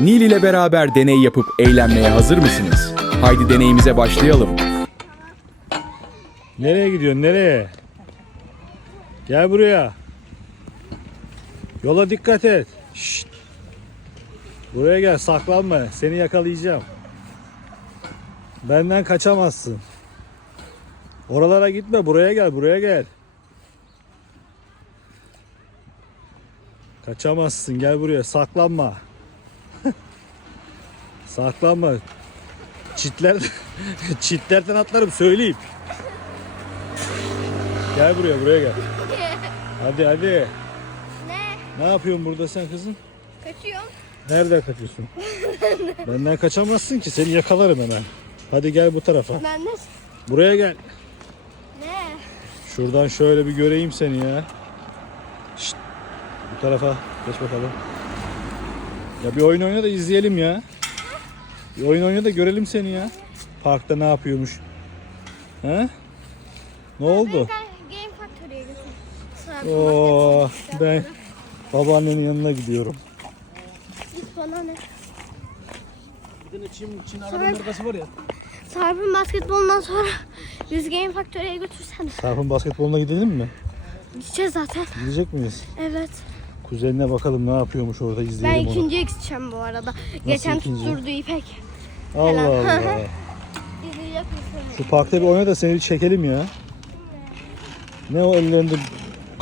Nil ile beraber deney yapıp eğlenmeye hazır mısınız? Haydi deneyimize başlayalım. Nereye gidiyorsun? Nereye? Gel buraya. Yola dikkat et. Şşt. Buraya gel saklanma. Seni yakalayacağım. Benden kaçamazsın. Oralara gitme. Buraya gel. Buraya gel. Kaçamazsın. Gel buraya. Saklanma. Saklanma. Çitler çitlerden atlarım söyleyeyim. Gel buraya buraya gel. Hadi hadi. Ne? Ne yapıyorsun burada sen kızım? Kaçıyorum. Nereden kaçıyorsun? Benden kaçamazsın ki seni yakalarım hemen. Hadi gel bu tarafa. Ben de... Buraya gel. Ne? Şuradan şöyle bir göreyim seni ya. Şşt. Bu tarafa geç bakalım. Ya bir oyun oyna da izleyelim ya. Bir oyun oyna da görelim seni ya. Parkta ne yapıyormuş. He? Ne oldu? Game Factory'ye götür. Oo, ben babaannenin yanına gidiyorum. Git bana ne? Bir de Çin, Çin arkası var ya. Sarp'ın basketbolundan sonra biz Game Factory'ye götürsene. Sarp'ın basketboluna gidelim mi? Gideceğiz zaten. Gidecek miyiz? Evet. Kuzenine bakalım ne yapıyormuş orada Ben izleyelim onu. ikinciye gideceğim bu arada. Geçen ikinci? tutturdu İpek. Allah falan. Allah. İzleyecek misin? Şu parkta bir oyna da seni bir çekelim ya. Ne o ellerinde?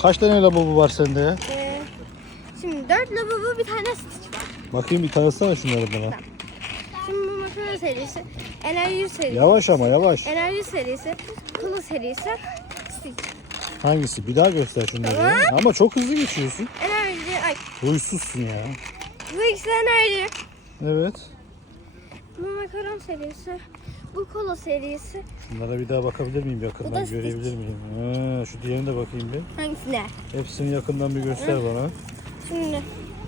Kaç tane lavabo var sende ya? Ee, şimdi dört lavabo bir tane Stitch var. Bakayım bir tanısana şunları bana. Şimdi bu makine serisi, enerji serisi, Yavaş ama yavaş. enerji serisi, kulu serisi, Stitch. Hangisi? Bir daha göster şunları. ya. Ama çok hızlı geçiyorsun. Enerji, ay Huysuzsun ya. bu ikisi enerji. Evet. Bu makaron serisi, bu kola serisi. Şunlara bir daha bakabilir miyim Bu yakından da görebilir miyim? Ha, şu diğerine de bakayım bir. Hangisine? Hepsini yakından bir göster bana. Şimdi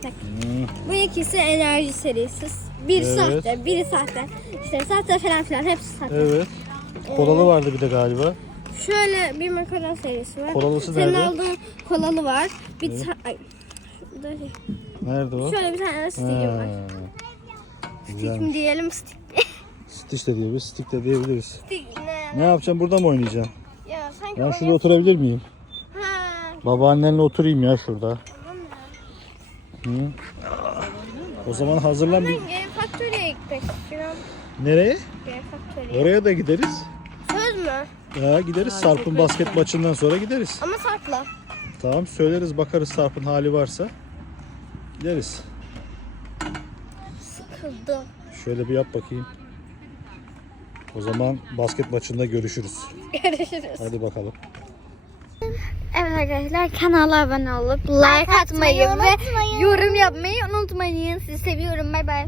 bak. Hmm. Bu ikisi enerji serisi. Bir Evet. sahte, biri sahte. İşte sahte falan filan hepsi sahte. Evet. Kolalı vardı bir de galiba. Şöyle bir makaron serisi var. Kolalısı Senin nerede? aldığın kolalı var. Bir ta- ay. Nerede o? Şöyle bir tane stick'im var. Stick mi diyelim stick. Stitch de diyebiliriz, stick de diyebiliriz. stick ne? Ne yapacağım? Burada mı oynayacağım? Ya sanki Ben şurada oturabilir miyim? Ha. Babaannenle oturayım ya şurada. tamam ya. Hı? O zaman hazırlan bir... Ben Game Factory'ye gitmek istiyorum. Nereye? Game Factory'ye. Oraya da gideriz. Söz mü? Ya gideriz. Sarp'ın basket maçından sonra gideriz. Ama Sarp'la. Tamam söyleriz bakarız Sarp'ın hali varsa. Gideriz. Sıkıldım. Şöyle bir yap bakayım. O zaman basket maçında görüşürüz. Görüşürüz. Hadi bakalım. Evet arkadaşlar kanala abone olup like atmayı ve yorum yapmayı unutmayın. Sizi seviyorum. Bay bay.